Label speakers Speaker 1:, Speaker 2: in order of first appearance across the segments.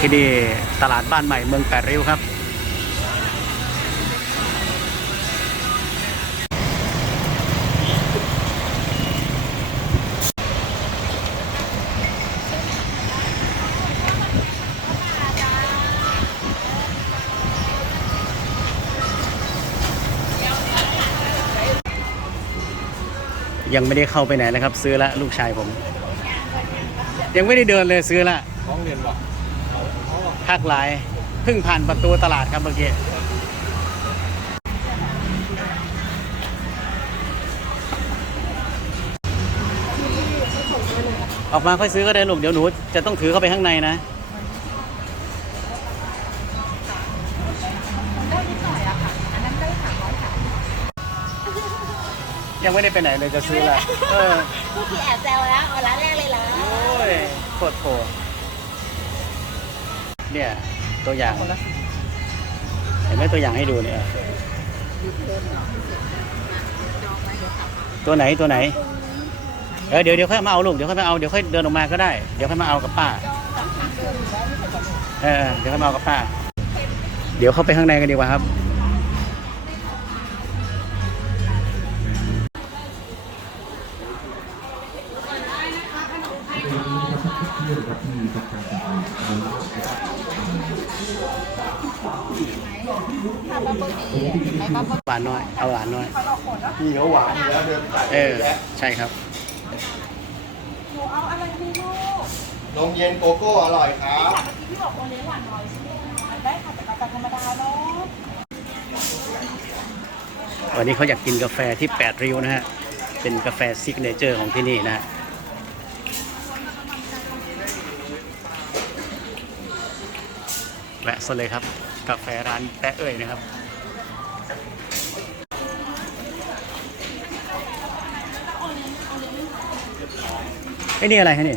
Speaker 1: ที่นี่ตลาดบ้านใหม่เมืองแปดริ้วครับ ยังไม่ได้เข้าไปไหนนะครับ ซื้อละลูกชายผม ยังไม่ได้เดินเลยซื้อละ
Speaker 2: ของเรียนบอก
Speaker 1: คักหลายเพิ่งผ่านประตูตลาดครับเมื่อกี้ออกมาค่อยซื้อก็ได้ลูกเดี๋ยวหนูจะต้องถือเข้าไปข้างในนะยังไม่ได้ไปไหนเลยจะซื้อละเออ
Speaker 3: ผู้ที่แอบแซวแล้วเอาร้านแรกเลยเหรอ
Speaker 1: โอ้ยโคตรโผ เนี่ย ตัวอย่าง เห็นไหมตัวอย่างให้ดูเนี่ย ตัวไหนตัวไหน เออเดี๋ยวเดี๋ยวค่อยมาเอาลูกเดี๋ยวค่อยมาเอาเดี๋ยวค่อยเดินออกมาก็ได้ เดี๋ยวค่อยมาเอากับป้า เออเดี๋ยวค่อยมาเอากับป้า เดี๋ยวเข้าไปข้างในกันดีกว่าครับ หวานน้อย เอาหวานน้อย
Speaker 2: พี่เขาหวานอยู่แล้วเดินตัด
Speaker 1: เออ ใช่ครับ
Speaker 2: นมเย็นโกโก้อร่อยครับ
Speaker 1: วันนี้เขาอยากกินกาแฟที่ 8 ริ้วนะฮะ เป็นกาแฟซิกเนเจอร์ของที่นี่นะฮะแวะซะเลยครับ กาแฟร้านแปะเอ่ยนะครับ ไอ้นี่อะไรฮะนี่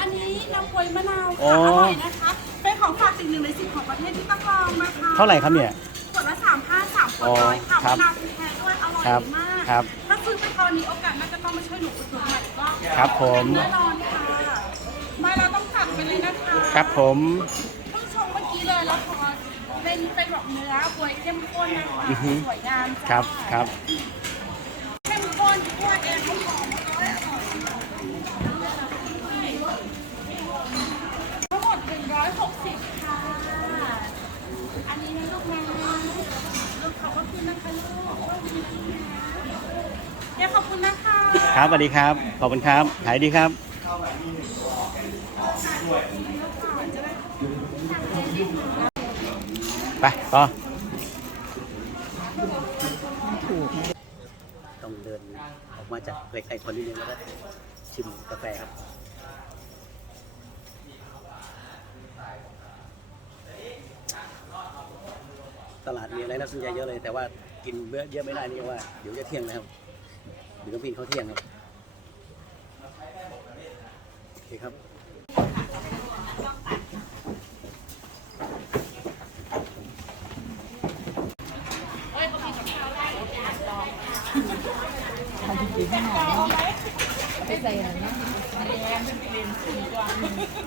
Speaker 4: อันนี้น้ำกล้วยมะนาว
Speaker 1: อ๋อ
Speaker 4: ค่ะอร่อยนะคะ เป็นของฝากสิ่งหนึ่งในสิบของประเทศที่ต้องลองนะคะ
Speaker 1: เท่าไหร่ครับเนี่ย
Speaker 4: ขวดละสามห้าสามขวดร้อยค่ะ
Speaker 1: อ๋อครั
Speaker 4: มะ
Speaker 1: บ
Speaker 4: นาวเป็นแท้ด้วยอร่อย
Speaker 1: ครับ
Speaker 4: มาก
Speaker 1: ครับ
Speaker 4: ถ้าซื้อไปตอนนี้โอกาสน่าจะต้องมาช่วยหนูอุดหนุนใหม่ก็
Speaker 1: ครับผม
Speaker 4: แน่นอนค่ะมาเราต้องตัดไปเลยนะคะ
Speaker 1: ครับผม
Speaker 4: เพิ่งชมเมื่อกี้เลยแล้วพอ เป็นเป็นแบบเนื้อบวยเข้มข้นนะคะ
Speaker 1: อือฮึ
Speaker 4: สวยงาม
Speaker 1: ค
Speaker 4: จ้า
Speaker 1: รับครับ
Speaker 4: เข้มข้นทั่วเองเขาหอมอร่อยอร่อยทั้งหมด160ค่ะ อันนี้นะลูกนะลูกขอบพระคุณนะคะลูกเดี๋ยวขอบคุณนะคะ
Speaker 1: ครับสวัสดีครับ ขอบคุณครับขายดีครับไปต่อต้องเดินออกมาจากไกลๆคนนิดนึงแล้วก็ชิมกาแฟครับตลาดมีอะไรน่าสนใจเยอะเลยแต่ว่ากินเยอะไม่ได้นี่ว่าเดี๋ยวจะเที่ยงแล้วเดี๋ยวต้องกินเข้าเที่ยงครับโอเคครับ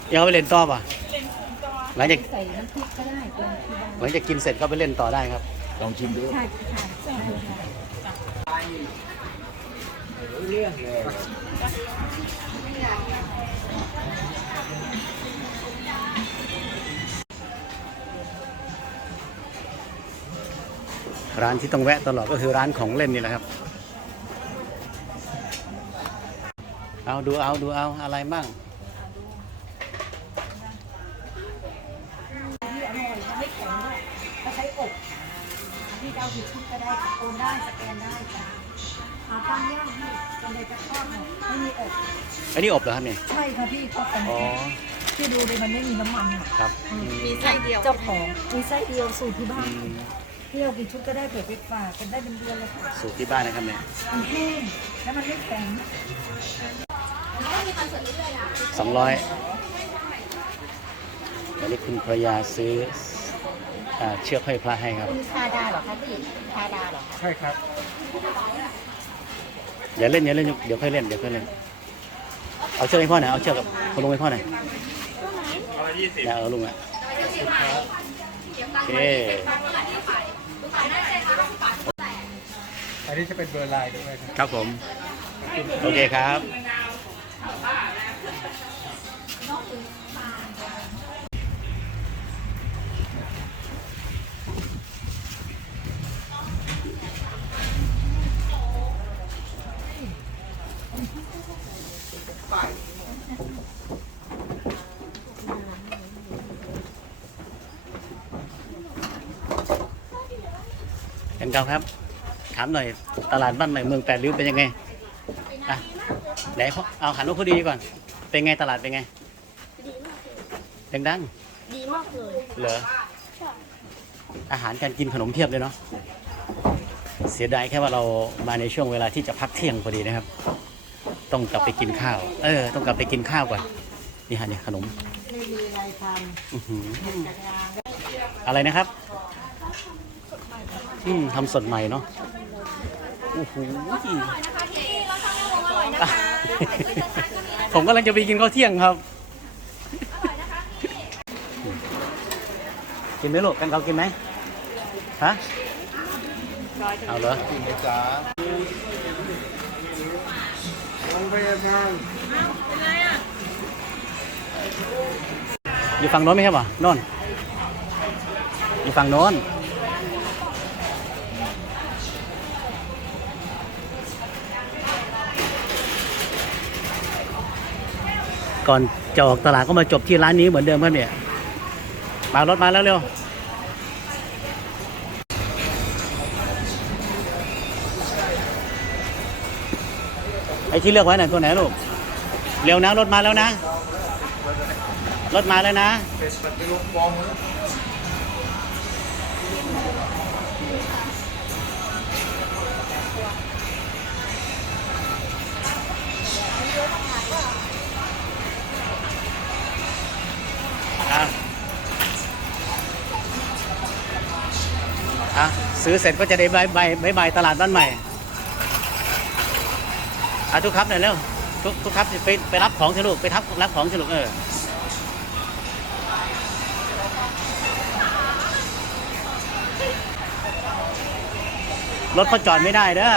Speaker 1: เดี๋ยวเขาไปเล่นต่อป่ะหลังจาก
Speaker 3: ใส่น้ำพริกก็ได้ตรงที่บ้าน
Speaker 1: หลังจากกินเสร็จก็ไปเล่นต่อได้ครับ
Speaker 2: ลองชิมดู
Speaker 3: ใช่ค่ะใช่
Speaker 2: เรื่องเลย
Speaker 1: ร้านที่ต้องแวะตลอดก็คือร้านของเล่นนี่แหละครับ เอาดูเอาดูเอาอะไรบ้าง
Speaker 3: ที่อร่อยไม่แข็งด้วยก็ใช้อบที่จะเอาผิดชุดก็ได้โอนได้สแกนได้จ้ะหาตั้งย่างพี่คนใดจะทอดเนี่ยไม่มีอบ
Speaker 1: อันนี้อบเหรอครับเนี่ย
Speaker 3: ใช่ค่ะพี่เขาเป็น
Speaker 1: อ๋อ
Speaker 3: ที่ดูเลยมันไม่มีน้ำมันอะ
Speaker 1: ครับ
Speaker 3: มีไส้เดียว เจ้าของมีไส้เดียวสูตรที่บ้า
Speaker 1: อื
Speaker 3: น
Speaker 1: ม
Speaker 3: ที่เรากี่ชุดก็ได้เผื่อไปฝากกันได้เป็นเดือนเลยค่ะ
Speaker 1: สูตรที่บ้านนะครับเนี่ย
Speaker 3: มันแห้งแล้วมันไม่แข็ง
Speaker 1: สองร้อยวันนี้คุณภรรยาซื้ออ่าเชือกห้อยพระให้ครับ
Speaker 3: คุณชาดาเหรอคะพี่ชาดาเหรอคะ
Speaker 2: ใช่ครับ
Speaker 1: อย่าเล่นอย่าเล่นเดี๋ยวค่อยเล่นเดี๋ยวค่อยเล่น เอาเชือกให้พ่อหน่อยเอาเชือกกับเอาลงให้พ่อหน่อย
Speaker 2: เอาละยี่สิบ
Speaker 1: อย่าเอาลุงอะโอเค
Speaker 2: อันนี้จะเป็นเบอร์ไลน์ด้วยครับ
Speaker 1: ครับผม โอเคครับ กันเก่าครับ ถามหน่อยตลาดบ้านใหม่เมืองแปดริ้วเป็นยังไงอะ ไหนพ่อเอาหันมาพูดดีๆก่อน เป็นไงตลาดเป็นไงดัง
Speaker 4: ดีมากเลย
Speaker 1: ๆเหรออาหารการกินขนมเพียบเลยเนาะเสียดายแค่ว่าเรามาในช่วงเวลาที่จะพักเที่ยงพอดีนะครับ ต้องกลับไปกินข้าว เออ ต้องกลับไปกินข้าวก่อนนี่ฮะเนี่ยขนม
Speaker 3: ไม่มีอะไรท
Speaker 1: อื้อหือำ
Speaker 3: จัดงาน
Speaker 1: อะไรนะครับ อืมทำสดใหม่เนาะโอ้โหผม กำลังจะไปกินข้าวเที่ยงครับ กินไหมลูกกันเขากินไหมฮะเอาเหรอ
Speaker 2: กินนะจ๊ะโรงพยาบาล
Speaker 1: อยู่ฝั่งโน้นไหมครับวะโน้นอยู่ฝั่งโน้น ก่อนจะออกตลาดก็มาจบที่ร้านนี้เหมือนเดิมครับเนี่ยมารถมาแล้วเร็วไอ้ที่เลือกไว้ไหนตัวไหนลูกเร็วนะรถมาแล้วนะ รถมาแล้วนะ
Speaker 2: เป็นปฏิรูปฟองนะ
Speaker 1: อะะซื้อเสร็จก็จะได้ใบใบใบใบตลาดบ้านใหม่อะทุกครับหน่อยเร็วทุกทุกครับไปไปรับของสิลูกไปทับรับของสิลูกเออรถเขาจอดไม่ได้เด้อ